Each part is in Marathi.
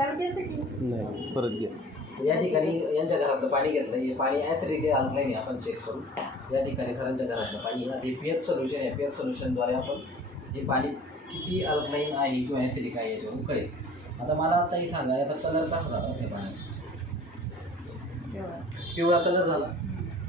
चालू केलं की नाही परत घ्या. या ठिकाणी यांच्या घरातलं पाणी घेतलं. हे पाणी ॲसिडिटी अल्कलाईन आपण चेक करू. या ठिकाणी सरांच्या घरातलं पाणी हे पीएच सोल्युशन आहे. पीएच सोल्युशनद्वारे आपण हे पाणी किती अल्कलाईन आहे किंवा ॲसिडिक आहे याच्यावरून कळेल. आता मला आताही सांगा याचा कलर कसा झाला हे पाण्याचा? पिवळा कलर झाला,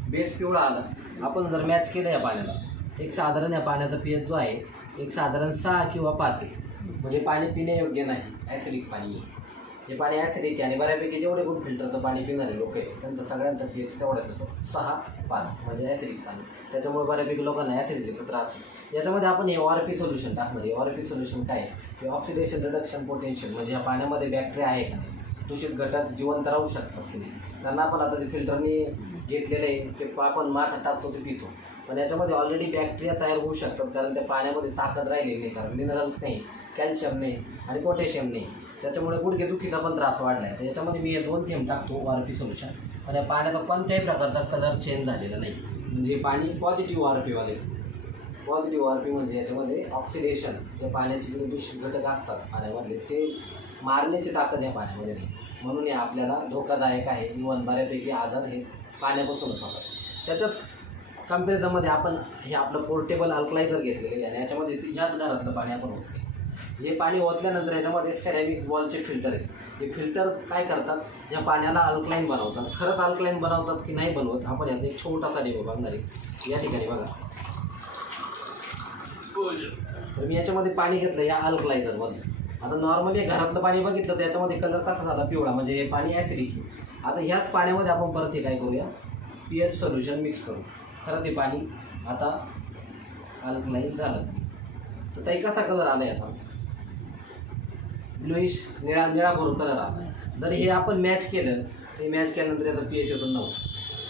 बेस पिवळा आला. आपण जर मॅच केलं या पाण्याला, एक साधारण या पाण्याचा पीएच जो आहे एक साधारण 6 किंवा 5 आहे. म्हणजे पाणी पिण्यायोग्य नाही, ॲसिडिक पाणी आहे. हे पाणी ॲसिडिक आहे आणि बऱ्यापैकी जेवढे पण फिल्टरचं पाणी पिणारे लोक आहे त्यांचं सगळ्यांचा पीएच तेवढाच येतो 6-5 म्हणजे ॲसिडिक पाणी. त्याच्यामुळे बऱ्यापैकी लोकांना ॲसिडिटीचा त्रास आहे. याच्यामध्ये आपण हे ORP सोल्युशन टाकणार आहे. ORP सोल्युशन काय आहे? ते ऑक्सिडेशन रिडक्शन पोटेन्शियल, म्हणजे या पाण्यामध्ये बॅक्टेरिया आहे का नाही, दूषित घटक जिवंत राहू शकतात की नाही. कारण आपण आता जे फिल्टरनी घेतलेलं आहे ते आपण माठात टाकतो ते पितो, पण याच्यामध्ये ऑलरेडी बॅक्टेरिया तयार होऊ शकतात. कारण त्या पाण्यामध्ये ताकद राहिलेली नाही, कारण मिनरल्स नाही, कॅल्शियम नाही आणि पोटॅशियम नाही. त्याच्यामुळे गुडघेदुखीचा पण त्रास वाढला आहे. तर याच्यामध्ये मी हे 2 थेंब टाकतो ORP सोल्युशन. पण या पाण्याचा कोणत्याही प्रकारचा कलर चेंज झालेला नाही. म्हणजे पाणी पॉझिटिव्ह ORPवाले. पॉझिटिव्ह ORP म्हणजे याच्यामध्ये ऑक्सिडेशन, जे पाण्याचे जे दूषित घटक असतात पाण्यामधले ते मारण्याची ताकद या पाण्यामध्ये नाही. म्हणून हे आपल्याला धोकादायक आहे. इव्हन बऱ्यापैकी आजार हे पाण्यापासूनच होतात. त्याच्याच कम्पॅरिझनमध्ये आपण हे आपलं पोर्टेबल अल्कलायझर घेतलेले आहे आणि याच्यामध्ये ह्याच घरातलं पाणी आपण ओतले. हे पाणी ओतल्यानंतर याच्यामध्ये सेरॅमिक वॉलचे फिल्टर आहेत. हे फिल्टर काय करतात, या पाण्याला अल्कलाईन बनवतात. खरंच अल्कलाईन बनवतात की नाही बनवत आपण याचा एक छोटासा डेमो बघणार आहे. या ठिकाणी बघा, तर मी याच्यामध्ये पाणी घेतलं या अल्कलायझरमध्ये. आता नॉर्मली घरातलं पाणी बघितलं तर याच्यामध्ये कलर कसा झाला, पिवळा, म्हणजे हे पाणी ॲसिडिक आहे. आता ह्याच पाण्यामध्ये आपण परत हे काय करूया, पीएच सोल्युशन मिक्स करू. खरं ते पाणी आता अल्कलाईन झालं. तर ताई कसा कलर आला याचा? ब्लूइश निळा भरून कलर आला. जर हे आपण मॅच केलं ते मॅच केल्यानंतर याचा पीएच होतो 9,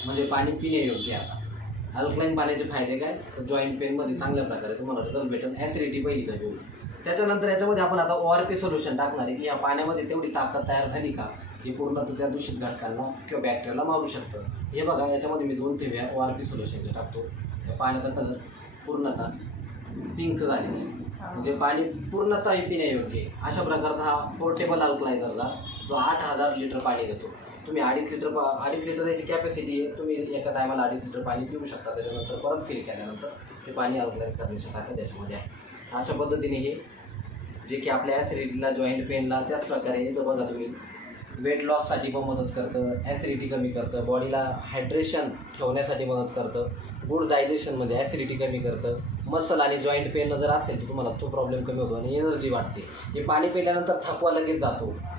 म्हणजे पाणी पिण्यायोग्य आहे. आता अल्कलाईन पाण्याचे फायदे काय, तर जॉईंट पेनमध्ये चांगल्या प्रकारे तुम्हाला रिझल्ट भेटेल. ॲसिडिटी पहिली कमी होईल. त्याच्यानंतर याच्यामध्ये आपण आता ORP सोल्युशन टाकणार आहे की या पाण्यामध्ये तेवढी ताकद तयार झाली का हे पूर्ण त्या दूषित घटकांना किंवा बॅक्टेरियाला मारू शकतं. हे बघा, याच्यामध्ये मी 2 थेंब ORP सोल्युशनचे टाकतो. या पाण्याचा कलर पूर्णतः पिंक झालेला आहे, म्हणजे पाणी पूर्णतः पिण्यायोग्य आहे. अशा प्रकारचा हा पोर्टेबल अल्कलायझरचा जो 8000 लिटर पाणी देतो. तुम्ही 2.5 लिटर याची कॅपॅसिटी आहे. तुम्ही एका टायमाला 2.5 लिटर पाणी पिऊ शकता. त्याच्यानंतर परत फिल केल्यानंतर ते पाणी अल्कलाईन करण्याची ताकद याच्यामध्ये आहे. अशा पद्धतीने हे जे की आपल्या ॲसिडिटीला, जॉईंट पेनला, त्याच प्रकारे इथं बघा तुम्ही वेट लॉससाठी पण मदत करतं, ॲसिडिटी कमी करतं, बॉडीला हायड्रेशन ठेवण्यासाठी मदत करतं, गुड डायजेशन म्हणजे ॲसिडिटी कमी करतं, मसल आणि जॉईंट पेन जर असेल तर तुम्हाला तो प्रॉब्लेम कमी होतो आणि एनर्जी वाटते. हे पाणी पिल्यानंतर थकवा लगेच जातो.